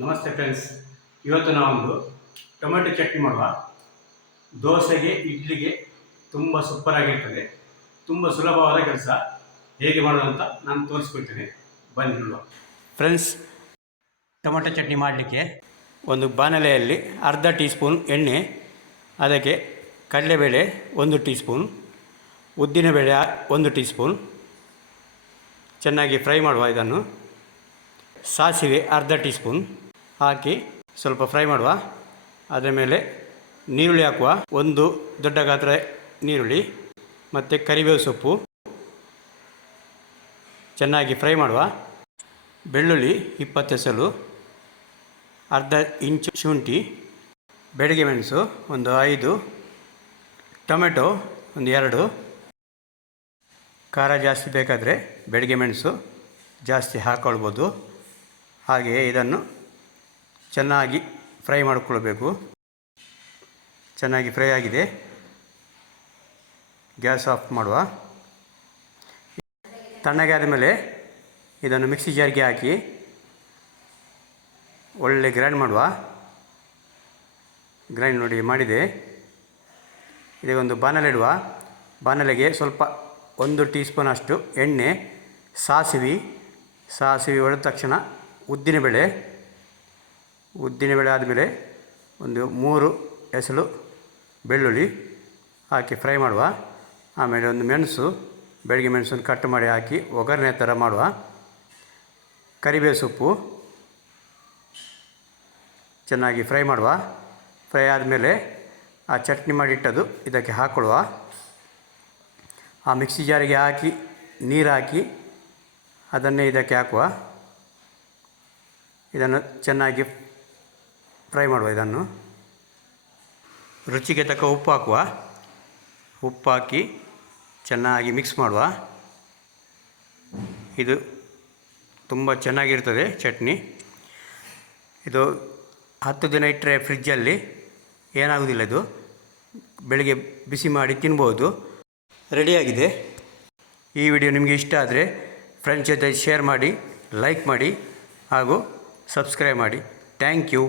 ನಮಸ್ತೆ ಫ್ರೆಂಡ್ಸ್, ಇವತ್ತು ನಾವೊಂದು ಟೊಮೆಟೊ ಚಟ್ನಿ ಮಾಡುವ. ದೋಸೆಗೆ ಇಡ್ಲಿಗೆ ತುಂಬ ಸೂಪರ್ ಆಗಿರ್ತದೆ. ತುಂಬ ಸುಲಭವಾದ ಕೆಲಸ. ಹೇಗೆ ಮಾಡೋದು ಅಂತ ನಾನು ತೋರಿಸ್ಕೊಳ್ತೇನೆ, ಬನ್ನಿ ನೋಡುವ. ಫ್ರೆಂಡ್ಸ್, ಟೊಮೆಟೊ ಚಟ್ನಿ ಮಾಡಲಿಕ್ಕೆ ಒಂದು ಬಾಣಲೆಯಲ್ಲಿ ಅರ್ಧ ಟೀ ಸ್ಪೂನ್ ಎಣ್ಣೆ, ಅದಕ್ಕೆ ಕಡಲೆಬೇಳೆ 1 ಟೀ ಸ್ಪೂನ್, ಉದ್ದಿನಬೇಳೆ 1 ಟೀ ಸ್ಪೂನ್ ಚೆನ್ನಾಗಿ ಫ್ರೈ ಮಾಡುವ. ಇದನ್ನು ಸಾಸಿವೆ ಅರ್ಧ ಟೀ ಸ್ಪೂನ್ ಹಾಕಿ ಸ್ವಲ್ಪ ಫ್ರೈ ಮಾಡುವ. ಅದರ ಮೇಲೆ ನೀರುಳ್ಳಿ ಹಾಕುವ, 1 ದೊಡ್ಡ ಗಾತ್ರ ನೀರುಳ್ಳಿ ಮತ್ತು ಕರಿಬೇವು ಸೊಪ್ಪು ಚೆನ್ನಾಗಿ ಫ್ರೈ ಮಾಡುವ. ಬೆಳ್ಳುಳ್ಳಿ 20 ಎಸಳು, ಅರ್ಧ ಇಂಚು ಶುಂಠಿ, ಬೆಳಗ್ಗೆ ಮೆಣಸು 5, ಟೊಮೆಟೊ 2. ಖಾರ ಜಾಸ್ತಿ ಬೇಕಾದರೆ ಬೆಳಗ್ಗೆ ಮೆಣಸು ಜಾಸ್ತಿ ಹಾಕ್ಕೊಳ್ಬೋದು. ಹಾಗೆಯೇ ಇದನ್ನು ಚೆನ್ನಾಗಿ ಫ್ರೈ ಮಾಡಿಕೊಳ್ಬೇಕು. ಚೆನ್ನಾಗಿ ಫ್ರೈ ಆಗಿದೆ, ಗ್ಯಾಸ್ ಆಫ್ ಮಾಡುವ. ತಣ್ಣಗೆ ಆದಮೇಲೆ ಇದನ್ನು ಮಿಕ್ಸಿ ಜಾರ್ಗೆ ಹಾಕಿ ಒಳ್ಳೆ ಗ್ರೈಂಡ್ ಮಾಡುವ. ಗ್ರೈಂಡ್ ನೋಡಿ ಮಾಡಿದೆ. ಇದಕ್ಕೊಂದು ಬಾಣಲೆ ಇಡುವ. ಬಾಣಲೆಗೆ ಸ್ವಲ್ಪ 1 ಟೀ ಸ್ಪೂನ್ ಅಷ್ಟು ಎಣ್ಣೆ, ಸಾಸಿವೆ ಹೊಡೆದ ತಕ್ಷಣ ಉದ್ದಿನಬೇಳೆ ಆದಮೇಲೆ 3 ಎಸಳು ಬೆಳ್ಳುಳ್ಳಿ ಹಾಕಿ ಫ್ರೈ ಮಾಡುವ. ಆಮೇಲೆ 1 ಮೆಣಸು, ಬೆಳಗ್ಗೆ ಮೆಣಸನ್ನು ಕಟ್ ಮಾಡಿ ಹಾಕಿ ಒಗ್ಗರಣೆ ಥರ ಮಾಡುವ. ಕರಿಬೇವು ಸೊಪ್ಪು ಚೆನ್ನಾಗಿ ಫ್ರೈ ಮಾಡುವ. ಫ್ರೈ ಆದಮೇಲೆ ಆ ಚಟ್ನಿ ಮಾಡಿಟ್ಟದು ಇದಕ್ಕೆ ಹಾಕ್ಕೊಳ್ಳುವ. ಆ ಮಿಕ್ಸಿ ಜಾರಿಗೆ ಹಾಕಿ ನೀರು ಹಾಕಿ ಅದನ್ನೇ ಇದಕ್ಕೆ ಹಾಕುವ. ಇದನ್ನು ಚೆನ್ನಾಗಿ ಫ್ರೈ ಮಾಡುವ. ಇದನ್ನು ರುಚಿಗೆ ತಕ್ಕ ಉಪ್ಪು ಹಾಕುವ. ಉಪ್ಪು ಹಾಕಿ ಚೆನ್ನಾಗಿ ಮಿಕ್ಸ್ ಮಾಡುವ. ಇದು ತುಂಬ ಚೆನ್ನಾಗಿರ್ತದೆ ಚಟ್ನಿ. ಇದು 10 ದಿನ ಇಟ್ಟರೆ ಫ್ರಿಜ್ಜಲ್ಲಿ ಏನಾಗೋದಿಲ್ಲ. ಇದು ಬೆಳಿಗ್ಗೆ ಬಿಸಿ ಮಾಡಿ ತಿನ್ಬೋದು. ರೆಡಿಯಾಗಿದೆ. ಈ ವಿಡಿಯೋ ನಿಮಗೆ ಇಷ್ಟ ಆದರೆ ಫ್ರೆಂಡ್ಸ್ ಜೊತೆ ಶೇರ್ ಮಾಡಿ, ಲೈಕ್ ಮಾಡಿ ಹಾಗೂ ಸಬ್ಸ್ಕ್ರೈಬ್ ಮಾಡಿ. Thank you.